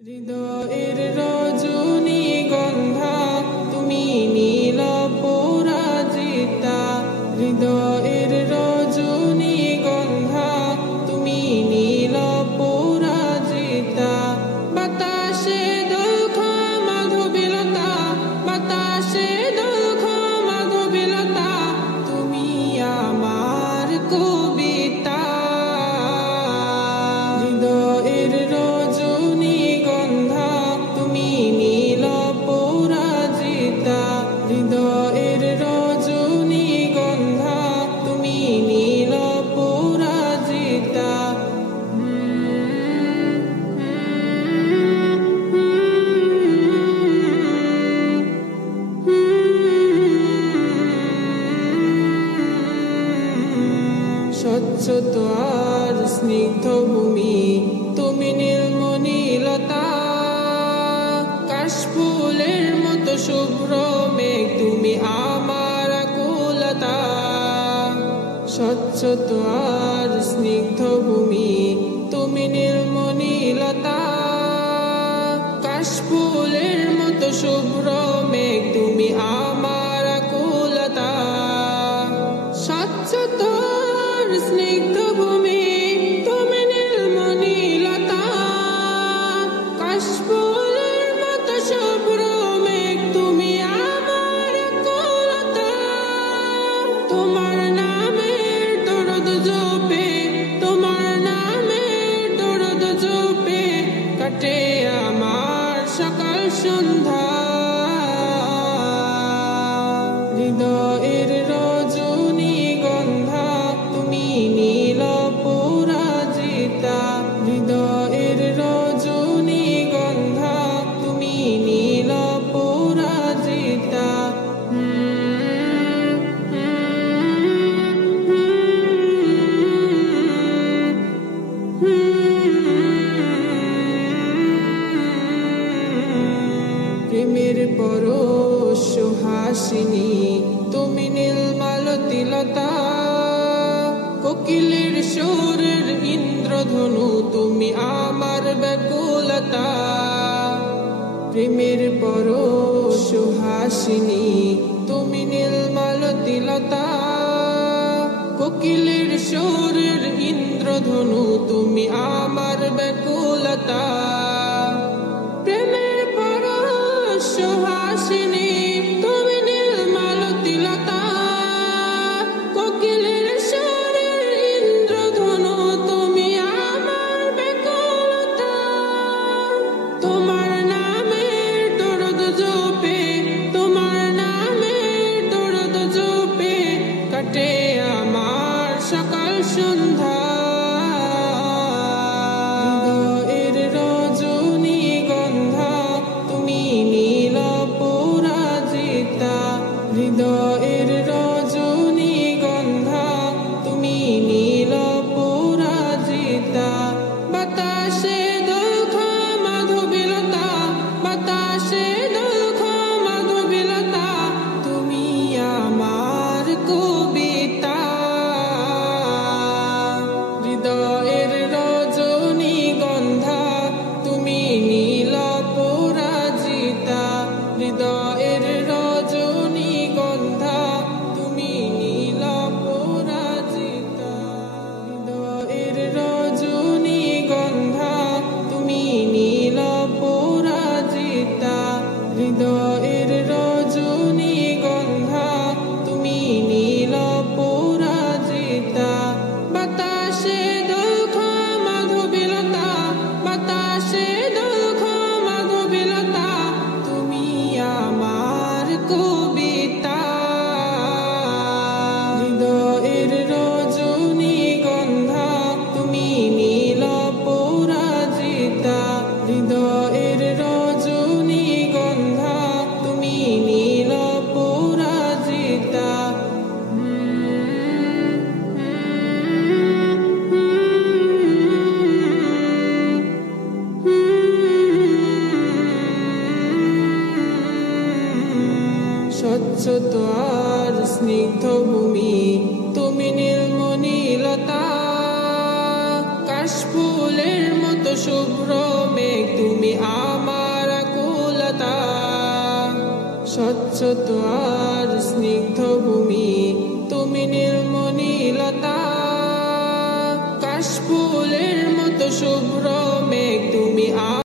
হৃদয়ের রজনীগন্ধা তুমি নীল পরাজিতা। হৃদয়ের রজনীগন্ধা তুমি নীল পরাজিতা। বাতাসে দোলখা মাধবীলতা, বাতাসে দোলখা মাধবীলতা, তুমি আমার কবিতা। হৃদয়ের রজনীগন্ধা তুমি নীল পরাজিতা। হৃদয়ের রজনীগন্ধা তুমি নীল পরাজিতা। স্বচ্ছ আর স্নিগ্ধ ভূমি তুমি নীলমণিলতা। কাশফুলের মতো শুভ্র মেঘ তুমি আমার আকুলতা। স্বচ্ছ আর স্নিগ্ধ ভূমি তুমি নীলমণিলতা। কাশফুলের মতো শুভ্র মেঘ তুমি আমার আকুলতা। স্বচ্ছ স্নিগ্ধ ভূমি তুমি নীলমণিলতা। কাশফুলের মতো শুভ্র মেঘ তুমি আমার আকুলতা। তোমার নামের দরদ জপে, তোমার নামের দরদ জপে কাটে আমার সকাল সন্ধ্যা। হৃদয়ের রজনীগন্ধা তুমি নীল পরাজিতা। হৃদয়ের রজনীগন্ধা তুমি নীল পরাজিতা। প্রেমের পরশ সুহাসিনী তুমি নীলমালতিলতা। কোকিলের সুরের ইন্দ্রধনু তুমি আমার ব্যাকুলতা। প্রেমের পরশ সুহাসিনী তুমি নীলমালতিলতা। কোকিলের সুরের ইন্দ্রধনু তুমি আমার ব্যাকুলতা। প্রেমের পরশ সুহাসিনী তুমি নীলমালতিলতা। কোকিলের সুরের ইন্দ্রধনু তুমি আমার ব্যাকুলতা। তোমার নামের দরদ জপে, তোমার নামের দরদ জপে কাটে আমার সকাল সন্ধ্যা। হৃদয়ের রজনীগন্ধা তুমি নীল পরাজিতা। হৃদয়ের রজনীগন্ধা তুমি নীল পরাজিতা। বাতাসে দোলখা মাধবীলতা, বাতাসে দোলখা মাধবীলতা, তুমি আমার কবিতা। হৃদয়ের রজনীগন্ধা তুমি নীল পরাজিতা। হৃদয়ের রজনীগন্ধা তুমি নীল পরাজিতা। হৃদয়ের রজনীগন্ধা তুমি নীল পরাজিতা। হৃদয়ের রজনীগন্ধা তুমি নীল পরাজিতা। বাতাসে দোলখা মাধবীলতা, বাতাসে দোলখা মাধবীলতা, তুমি আমার কবিতা। হৃদয়ের রজনীগন্ধা তুমি নীল পরাজিতা। হৃদয়ের রজনীগন্ধা তুমি নীল পরাজিতা। স্বচ্ছ আর স্নিগ্ধ ভূমি তুমি নীলমণিলতা। কাশফুলের মতো শুভ্র মেঘ তুমি স্বচ্ছ আর স্নিগ্ধ ভূমি, তুমি নীলমণিলতা। কাশফুলের মতো শুভ্র মেঘ তুমি